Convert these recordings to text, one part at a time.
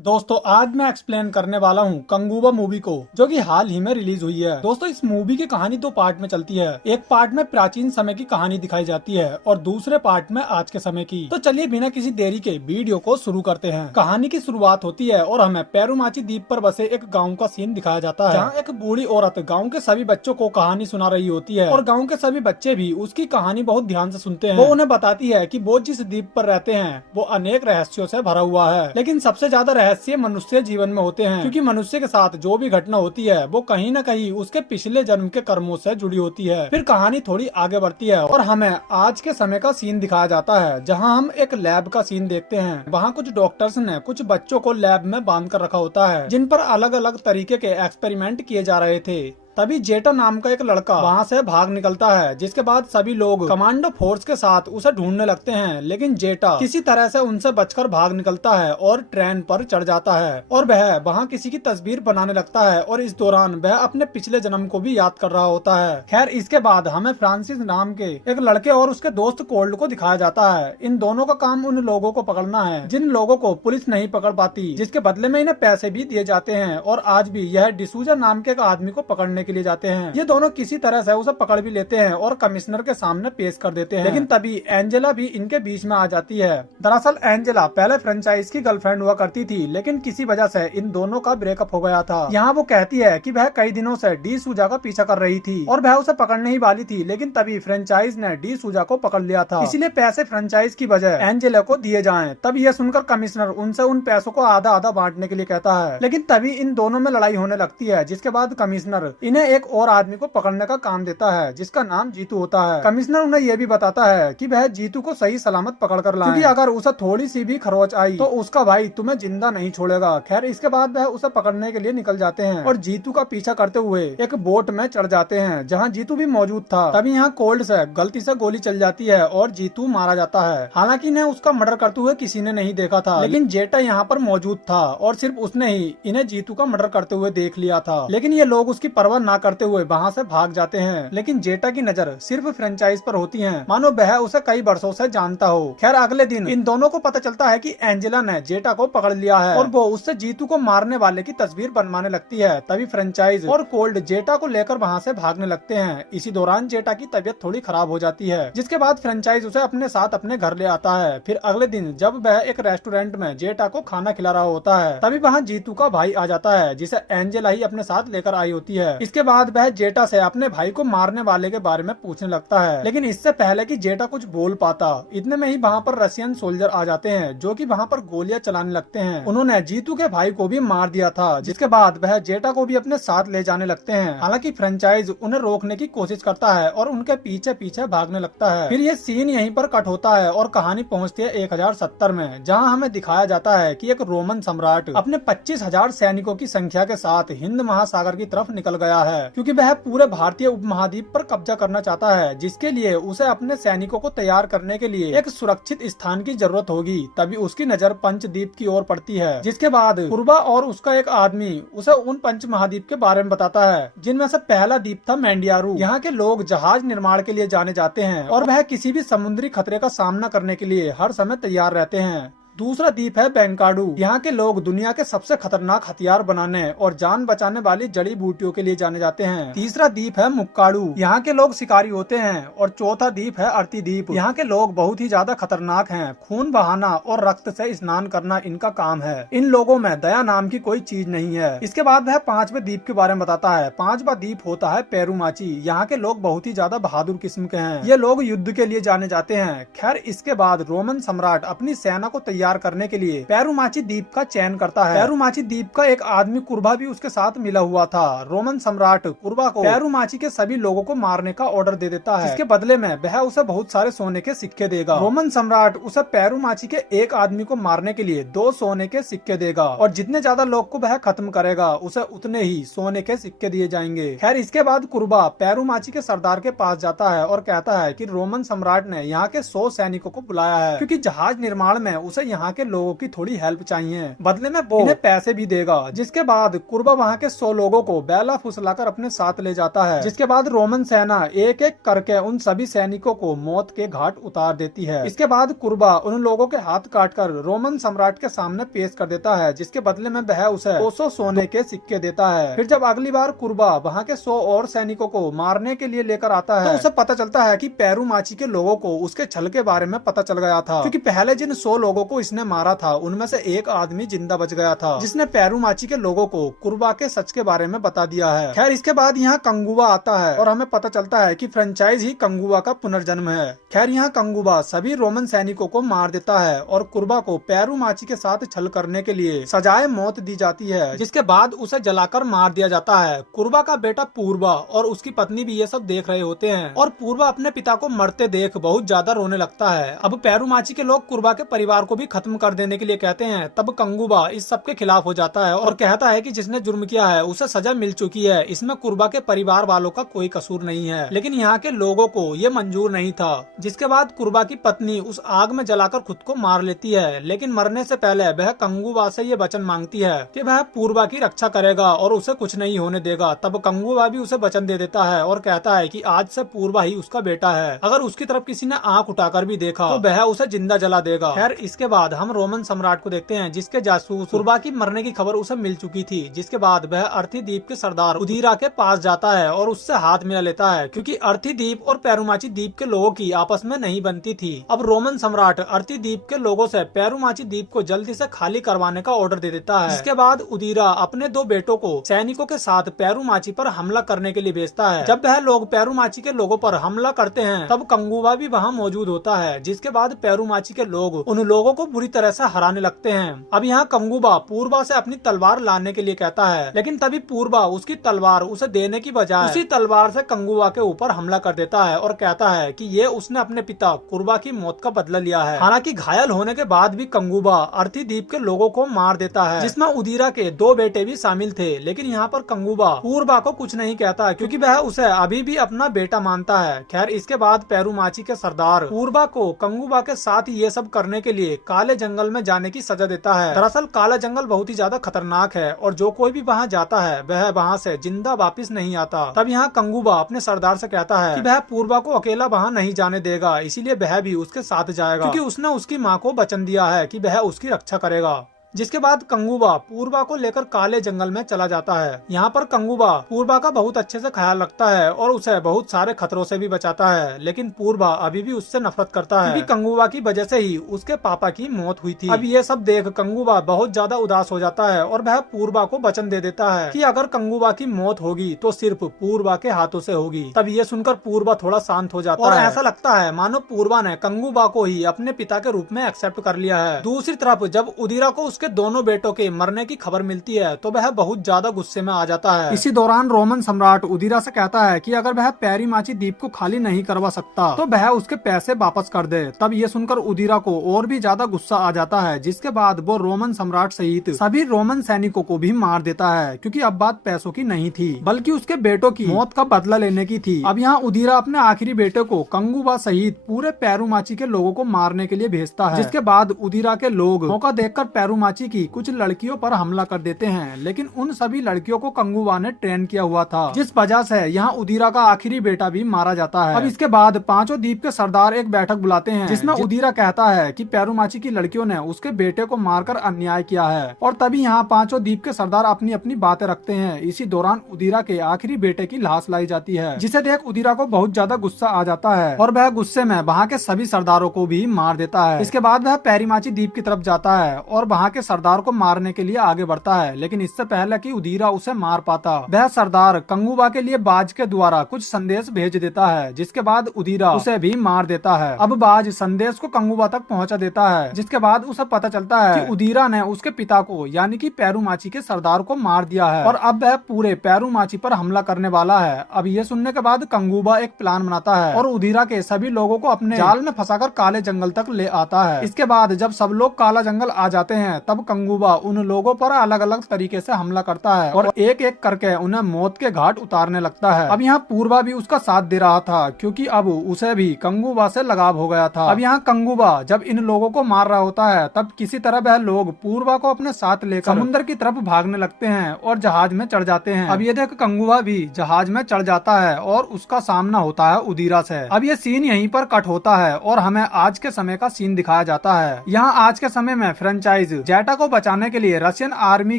दोस्तों आज मैं एक्सप्लेन करने वाला हूँ कंगुवा मूवी को, जो कि हाल ही में रिलीज हुई है। दोस्तों इस मूवी की कहानी दो पार्ट में चलती है। एक पार्ट में प्राचीन समय की कहानी दिखाई जाती है और दूसरे पार्ट में आज के समय की। तो चलिए बिना किसी देरी के वीडियो को शुरू करते हैं। कहानी की शुरुआत होती है और हमें पेरुमाची द्वीप पर बसे एक गाँव का सीन दिखाया जाता है, जहाँ एक बूढ़ी औरत गाँव के सभी बच्चों को कहानी सुना रही होती है और गाँव के सभी बच्चे भी उसकी कहानी बहुत ध्यान से सुनते हैं। वो उन्हें बताती है कि वो जिस द्वीप पर रहते हैं वो अनेक रहस्यों से भरा हुआ है, लेकिन सबसे ज्यादा रहस्य मनुष्य जीवन में होते हैं, क्योंकि मनुष्य के साथ जो भी घटना होती है वो कहीं न कहीं उसके पिछले जन्म के कर्मों से जुड़ी होती है। फिर कहानी थोड़ी आगे बढ़ती है और हमें आज के समय का सीन दिखाया जाता है, जहां हम एक लैब का सीन देखते हैं। वहां कुछ डॉक्टर्स ने कुछ बच्चों को लैब में बांध कर रखा होता है, जिन पर अलग अलग तरीके के एक्सपेरिमेंट किए जा रहे थे। तभी जेटा नाम का एक लड़का वहाँ से भाग निकलता है, जिसके बाद सभी लोग कमांडो फोर्स के साथ उसे ढूंढने लगते हैं। लेकिन जेटा किसी तरह से उनसे बचकर भाग निकलता है और ट्रेन पर चढ़ जाता है और वह वहाँ किसी की तस्वीर बनाने लगता है और इस दौरान वह अपने पिछले जन्म को भी याद कर रहा होता है। खैर इसके बाद हमें फ्रांसिस नाम के एक लड़के और उसके दोस्त कोल्ड को दिखाया जाता है। इन दोनों का काम उन लोगों को पकड़ना है जिन लोगों को पुलिस नहीं पकड़ पाती, जिसके बदले में इन्हें पैसे भी दिए जाते हैं। और आज भी यह डिसूजा नाम के एक आदमी को पकड़ने के लिए जाते हैं। ये दोनों किसी तरह से उसे पकड़ भी लेते हैं और कमिश्नर के सामने पेश कर देते हैं। लेकिन तभी एंजेला भी इनके बीच में आ जाती है। दरअसल एंजेला पहले फ्रेंचाइज की गर्लफ्रेंड हुआ करती थी, लेकिन किसी वजह से इन दोनों का ब्रेकअप हो गया था। यहाँ वो कहती है कि वह कई दिनों से डी सूजा का पीछा कर रही थी और वह उसे पकड़ने ही वाली थी, लेकिन तभी फ्रेंचाइज ने डी सूजा को पकड़ लिया था। इसीलिए पैसे फ्रेंचाइज की बजाय एंजेला को दिए जाएं। तब यह सुनकर कमिश्नर उनसे उन पैसों को आधा आधा बांटने के लिए कहता है, लेकिन तभी इन दोनों में लड़ाई होने लगती है, जिसके बाद कमिश्नर इन्हें एक और आदमी को पकड़ने का काम देता है, जिसका नाम जीतू होता है। कमिश्नर उन्हें यह भी बताता है कि वह जीतू को सही सलामत पकड़ कर लाए, क्योंकि अगर उसे थोड़ी सी भी खरोच आई तो उसका भाई तुम्हें जिंदा नहीं छोड़ेगा। खैर इसके बाद वह उसे पकड़ने के लिए निकल जाते हैं और जीतू का पीछा करते हुए एक बोट में चढ़ जाते हैं, जहाँ जीतू भी मौजूद था। तभी यहाँ कोल्ड से गलती से गोली चल जाती है और जीतू मारा जाता है। हालांकि इन्हें उसका मर्डर करते हुए किसी ने नहीं देखा था, लेकिन जेटा यहाँ पर मौजूद था और सिर्फ उसने ही इन्हें जीतू का मर्डर करते हुए देख लिया था। लेकिन ये लोग उसकी परवाह ना करते हुए वहाँ से भाग जाते हैं। लेकिन जेटा की नजर सिर्फ फ्रेंचाइज पर होती है, मानो वह उसे कई वर्षों से जानता हो। खैर अगले दिन इन दोनों को पता चलता है कि एंजेला ने जेटा को पकड़ लिया है और वो उससे जीतू को मारने वाले की तस्वीर बनवाने लगती है। तभी फ्रेंचाइज और कोल्ड जेटा को लेकर वहाँ से भागने लगते हैं। इसी दौरान जेटा की तबीयत थोड़ी खराब हो जाती है, जिसके बाद फ्रेंचाइज उसे अपने साथ अपने घर ले आता है। फिर अगले दिन जब वह एक रेस्टोरेंट में जेटा को खाना खिला रहा होता है, तभी वहाँ जीतू का भाई आ जाता है, जिसे एंजेला ही अपने साथ लेकर आई होती है। इसके बाद वह जेटा से अपने भाई को मारने वाले के बारे में पूछने लगता है, लेकिन इससे पहले कि जेटा कुछ बोल पाता, इतने में ही वहाँ पर रशियन सोल्जर आ जाते हैं, जो कि वहाँ पर गोलियां चलाने लगते हैं। उन्होंने जीतू के भाई को भी मार दिया था, जिसके बाद वह जेटा को भी अपने साथ ले जाने लगते हैं। हालांकि फ्रेंचाइज उन्हें रोकने की कोशिश करता है और उनके पीछे पीछे भागने लगता है। फिर ये सीन यहीं पर कट होता है और कहानी पहुँचती है 1070 में, जहाँ हमें दिखाया जाता है कि एक रोमन सम्राट अपने 25,000 सैनिकों की संख्या के साथ हिंद महासागर की तरफ निकल गया है, क्योंकि वह पूरे भारतीय उपमहाद्वीप पर कब्जा करना चाहता है, जिसके लिए उसे अपने सैनिकों को तैयार करने के लिए एक सुरक्षित स्थान की जरूरत होगी। तभी उसकी नजर पंचद्वीप की ओर पड़ती है, जिसके बाद कुर्बा और उसका एक आदमी उसे उन पंच महाद्वीप के बारे में बताता है, जिनमें से पहला द्वीप था मैंडियारू। यहाँ के लोग जहाज निर्माण के लिए जाने जाते हैं और वह किसी भी समुद्री खतरे का सामना करने के लिए हर समय तैयार रहते हैं। दूसरा द्वीप है बेंकाडू। यहाँ के लोग दुनिया के सबसे खतरनाक हथियार बनाने और जान बचाने वाली जड़ी बूटियों के लिए जाने जाते हैं। तीसरा द्वीप है मुक्काडू। यहाँ के लोग शिकारी होते हैं। और चौथा द्वीप है अर्ती द्वीप। यहाँ के लोग बहुत ही ज्यादा खतरनाक हैं। खून बहाना और रक्त से स्नान करना इनका काम है। इन लोगों में दया नाम की कोई चीज नहीं है। इसके बाद वह पांचवें द्वीप के बारे में बताता है। पांचवा द्वीप होता है पेरुमाची। यहाँ के लोग बहुत ही ज्यादा बहादुर किस्म के हैं। ये लोग युद्ध के लिए जाने जाते हैं। खैर इसके बाद रोमन सम्राट अपनी सेना को तैयार करने के लिए पेरुमाची द्वीप का चयन करता है। पेरुमाची द्वीप का एक आदमी कुर्बा भी उसके साथ मिला हुआ था। रोमन सम्राट कुर्बा को पेरुमाची के सभी लोगों को मारने का ऑर्डर दे देता है, जिसके बदले में वह उसे बहुत सारे सोने के सिक्के देगा। रोमन सम्राट उसे पेरुमाची के एक आदमी को मारने के लिए 2 सोने के सिक्के देगा और जितने ज्यादा लोग को वह खत्म करेगा उसे उतने ही सोने के सिक्के दिए जाएंगे। खैर इसके बाद कुर्बा पेरुमाची के सरदार के पास जाता है और कहता है कि रोमन सम्राट ने यहाँ के 100 सैनिकों को बुलाया है, क्योंकि जहाज निर्माण में उसे यहाँ के लोगों की थोड़ी हेल्प चाहिए। बदले में वो इन्हें पैसे भी देगा। जिसके बाद कुर्बा वहाँ के 100 लोगों को बेला फुसलाकर अपने साथ ले जाता है। जिसके बाद रोमन सेना एक एक करके उन सभी सैनिकों को मौत के घाट उतार देती है। इसके बाद कुर्बा उन लोगों के हाथ काटकर रोमन सम्राट के सामने पेश कर देता है, जिसके बदले में वह उसे 200 सोने के सिक्के देता है। फिर जब अगली बार कुर्बा वहाँ के 100 और सैनिकों को मारने के लिए लेकर आता है तो उसे पता चलता है कि पेरूमाची के लोगों को उसके छल के बारे में पता चल गया था, क्योंकि पहले जिन 100 लोगों को इसने मारा था उनमें से एक आदमी जिंदा बच गया था, जिसने पेरूमाची के लोगों को कुर्बा के सच के बारे में बता दिया है। खैर इसके बाद यहाँ कंगुवा आता है और हमें पता चलता है कि फ्रेंचाइज ही कंगुवा का पुनर्जन्म है। खैर यहाँ कंगुवा सभी रोमन सैनिकों को मार देता है और कुर्बा को पेरूमाची के साथ छल करने के लिए सजाए मौत दी जाती है, जिसके बाद उसे जलाकर मार दिया जाता है। कुर्बा का बेटा पूर्वा और उसकी पत्नी भी ये सब देख रहे होते हैं और पूर्वा अपने पिता को मरते देख बहुत ज्यादा रोने लगता है। अब पेरूमाची के लोग कुर्बा के परिवार को भी खत्म कर देने के लिए कहते हैं। तब कंगुबा इस सब के खिलाफ हो जाता है और कहता है कि जिसने जुर्म किया है उसे सजा मिल चुकी है, इसमें कुर्बा के परिवार वालों का कोई कसूर नहीं है। लेकिन यहाँ के लोगों को ये मंजूर नहीं था। जिसके बाद कुर्बा की पत्नी उस आग में जलाकर खुद को मार लेती है, लेकिन मरने से पहले वह कंगुबा से ये वचन मांगती है कि वह पूर्वा की रक्षा करेगा और उसे कुछ नहीं होने देगा। तब कंगुबा भी उसे वचन दे देता है और कहता है कि आज से पूर्वा ही उसका बेटा है, अगर उसकी तरफ किसी ने आंख उठाकर भी देखा तो वह उसे जिंदा जला देगा। खैर इसके बाद हम रोमन सम्राट को देखते हैं, जिसके जासूस पूर्वा की मरने की खबर उसे मिल चुकी थी। जिसके बाद वह अर्थी द्वीप के सरदार उदीरा के पास जाता है और उससे हाथ मिला लेता है, क्योंकि अर्थी द्वीप और पेरूमाची द्वीप के लोगों की आपस में नहीं बनती थी। अब रोमन सम्राट अर्थी द्वीप के लोगों से पेरूमाची द्वीप को जल्दी से खाली करवाने का ऑर्डर दे देता है। जिसके बाद उदीरा अपने 2 बेटों को सैनिकों के साथ पेरूमाची पर हमला करने के लिए भेजता है। जब वह लोग पेरूमाची के लोगों पर हमला करते हैं तब कंगुबा भी वहाँ मौजूद होता है। जिसके बाद पेरूमाची के लोग उन लोगों को बुरी तरह से हराने लगते हैं। अब यहाँ कंगुबा पूर्वा से अपनी तलवार लाने के लिए कहता है, लेकिन तभी पूर्वा उसकी तलवार उसे देने की बजाय उसी तलवार से कंगुबा के ऊपर हमला कर देता है और कहता है कि ये उसने अपने पिता कुर्बा की मौत का बदला लिया है। हालांकि घायल होने के बाद भी कंगुबा अर्थी द्वीप के लोगों को मार देता है, जिसमें उदीरा के 2 बेटे भी शामिल थे। लेकिन यहाँ पर कंगुबा पूर्वा को कुछ नहीं कहता, क्योंकि वह उसे अभी भी अपना बेटा मानता है। खैर इसके बाद पेरूमाची के सरदार पूर्वा को कंगुबा के साथ ये सब करने के लिए काले जंगल में जाने की सजा देता है। दरअसल काला जंगल बहुत ही ज्यादा खतरनाक है और जो कोई भी वहाँ जाता है वह वहाँ से जिंदा वापिस नहीं आता। तब यहाँ कंगुबा अपने सरदार से कहता है कि वह पूर्वा को अकेला वहाँ नहीं जाने देगा, इसीलिए वह भी उसके साथ जाएगा, क्योंकि उसने उसकी माँ को वचन दिया है कि वह उसकी रक्षा करेगा। जिसके बाद कंगुबा पूर्वा को लेकर काले जंगल में चला जाता है। यहाँ पर कंगुबा पूर्वा का बहुत अच्छे से ख्याल रखता है और उसे बहुत सारे खतरों से भी बचाता है, लेकिन पूर्वा अभी भी उससे नफरत करता है, क्योंकि कंगुबा की वजह से ही उसके पापा की मौत हुई थी। अब ये सब देख कंगुबा बहुत ज्यादा उदास हो जाता है और वह पूर्वा को वचन दे देता है कि अगर कंगुबा की मौत होगी तो सिर्फ पूर्वा के हाथों से होगी। तब ये सुनकर पूर्वा थोड़ा शांत हो जाता है और ऐसा लगता है मानो पूर्वा ने कंगुबा को ही अपने पिता के रूप में एक्सेप्ट कर लिया है। दूसरी तरफ जब उदीरा को उसके दोनों बेटों के मरने की खबर मिलती है तो वह बहुत ज्यादा गुस्से में आ जाता है। इसी दौरान रोमन सम्राट उदीरा से कहता है कि अगर वह पेरीमाची द्वीप को खाली नहीं करवा सकता तो वह उसके पैसे वापस कर दे। तब ये सुनकर उदीरा को और भी ज्यादा गुस्सा आ जाता है, जिसके बाद वो रोमन सम्राट सहित सभी रोमन सैनिकों को भी मार देता है, क्योंकि अब बात पैसों की नहीं थी बल्कि उसके बेटों की मौत का बदला लेने की थी। अब यहाँ उदीरा अपने आखिरी बेटे को कंगुबा सहित पूरे पेरूमाची के लोगों को मारने के लिए भेजता है। जिसके बाद उदीरा के लोग मौका देखकर पेरूमाची की कुछ लड़कियों पर हमला कर देते हैं, लेकिन उन सभी लड़कियों को कंगुबा ने ट्रेन किया हुआ था, जिस वजह से यहाँ उदीरा का आखिरी बेटा भी मारा जाता है। अब इसके बाद 5 द्वीप के सरदार एक बैठक बुलाते हैं, जिसमें उदीरा कहता है कि पेरूमाची की लड़कियों ने उसके बेटे को मारकर अन्याय किया है, और तभी यहाँ 5 द्वीप के सरदार अपनी अपनी बातें रखते हैं। इसी दौरान उदीरा के आखिरी बेटे की लाश लाई जाती है, जिसे देख उदीरा को बहुत ज्यादा गुस्सा आ जाता है और वह गुस्से में वहाँ के सभी सरदारों को भी मार देता है। इसके बाद वह पेरीमाची द्वीप की तरफ जाता है और वहाँ के सरदार को मारने के लिए आगे बढ़ता है, लेकिन इससे पहले कि उदीरा उसे मार पाता वह सरदार कंगुबा के लिए बाज के द्वारा कुछ संदेश भेज देता है, जिसके बाद उदीरा उसे भी मार देता है। अब बाज संदेश को कंगुबा तक पहुंचा देता है, जिसके बाद उसे पता चलता है कि उदीरा ने उसके पिता को यानी कि पेरूमाची के सरदार को मार दिया है और अब वह पूरे पेरूमाची पर हमला करने वाला है। अब ये सुनने के बाद कंगुबा एक प्लान बनाता है और उदीरा के सभी लोगों को अपने जाल में फंसाकर काले जंगल तक ले आता है। इसके बाद जब सब लोग काला जंगल आ जाते हैं तब कंगुबा उन लोगों पर अलग अलग तरीके से हमला करता है और एक एक करके उन्हें मौत के घाट उतारने लगता है। अब यहाँ पूर्वा भी उसका साथ दे रहा था क्योंकि अब उसे भी कंगुबा से लगाव हो गया था। अब यहाँ कंगुबा जब इन लोगों को मार रहा होता है तब किसी तरह वह लोग पूर्वा को अपने साथ लेकर समुद्र की तरफ भागने लगते हैं और जहाज में चढ़ जाते हैं। अब ये देख कंगुबा भी जहाज में चढ़ जाता है और उसका सामना होता है उदीरा से। अब ये सीन यहीं पर कट होता है और हमें आज के समय का सीन दिखाया जाता है। यहाँ आज के समय में फ्रेंचाइज जेटा को बचाने के लिए रशियन आर्मी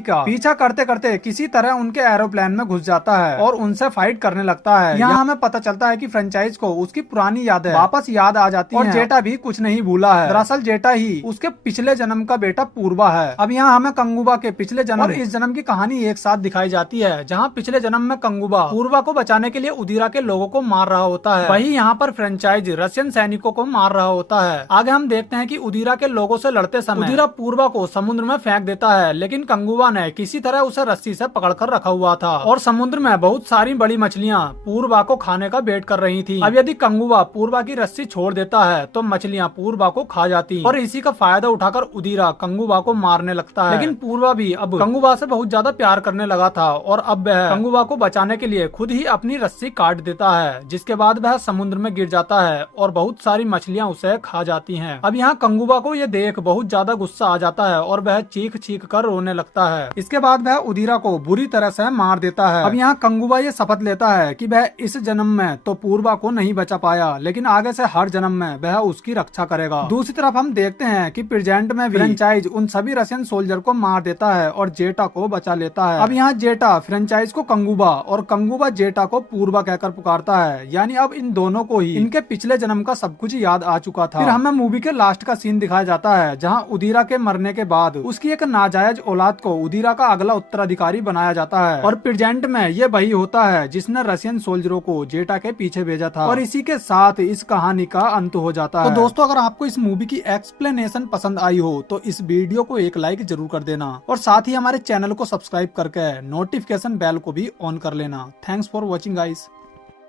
का पीछा करते करते किसी तरह उनके एरोप्लेन में घुस जाता है और उनसे फाइट करने लगता है। यहाँ हमें पता चलता है कि फ्रेंचाइज को उसकी पुरानी यादें वापस याद आ जाती हैं और जेटा भी कुछ नहीं भूला है। दरअसल जेटा ही उसके पिछले जन्म का बेटा पूर्वा है। अब यहाँ हमें कंगुबा के पिछले जन्म और इस जन्म की कहानी एक साथ दिखाई जाती है, जहाँ पिछले जन्म में कंगुबा पूर्वा को बचाने के लिए उदीरा के लोगों को मार रहा होता है, वही यहाँ पर फ्रेंचाइज रशियन सैनिकों को मार रहा होता है। आगे हम देखते हैं कि उदीरा के लोगों से लड़ते समय उदीरा पूर्वा को समुद्र में फेंक देता है, लेकिन कंगुबा ने किसी तरह उसे रस्सी से पकड़कर रखा हुआ था और समुद्र में बहुत सारी बड़ी मछलियाँ पूर्वा को खाने का वेट कर रही थी। अब यदि कंगुबा पूर्वा की रस्सी छोड़ देता है तो मछलियाँ पूर्वा को खा जाती और इसी का फायदा उठाकर उदीरा कंगुबा को मारने लगता है। लेकिन पूर्वा भी अब कंगुबा से बहुत ज्यादा प्यार करने लगा था और अब वह कंगुबा को बचाने के लिए खुद ही अपनी रस्सी काट देता है, जिसके बाद वह समुद्र में गिर जाता है और बहुत सारी मछलियाँ उसे खा जाती हैं। अब यहाँ कंगुबा को ये देख बहुत ज्यादा गुस्सा आ जाता है और वह चीख चीख कर रोने लगता है। इसके बाद वह उदीरा को बुरी तरह से मार देता है। अब यहाँ कंगुबा ये शपथ लेता है कि वह इस जन्म में तो पूर्वा को नहीं बचा पाया, लेकिन आगे से हर जन्म में वह उसकी रक्षा करेगा। दूसरी तरफ हम देखते हैं कि प्रेजेंट में फ्रेंचाइज उन सभी रशियन सोल्जर को मार देता है और जेटा को बचा लेता है। अब यहाँ जेटा फ्रेंचाइज को कंगुबा और कंगुबा जेटा को पूर्वा कहकर पुकारता है, यानी अब इन दोनों को ही इनके पिछले जन्म का सब कुछ याद आ चुका था। फिर हमें मूवी के लास्ट का सीन दिखाया जाता है, जहाँ उदीरा के मरने के बाद उसकी एक नाजायज औलाद को उदीरा का अगला उत्तराधिकारी बनाया जाता है और प्रेजेंट में ये वही होता है जिसने रशियन सोल्जरों को जेटा के पीछे भेजा था और इसी के साथ इस कहानी का अंत हो जाता है। तो दोस्तों, अगर आपको इस मूवी की एक्सप्लेनेशन पसंद आई हो तो इस वीडियो को एक लाइक जरूर कर देना और साथ ही हमारे चैनल को सब्सक्राइब करके नोटिफिकेशन बेल को भी ऑन कर लेना। Thanks for watching guys.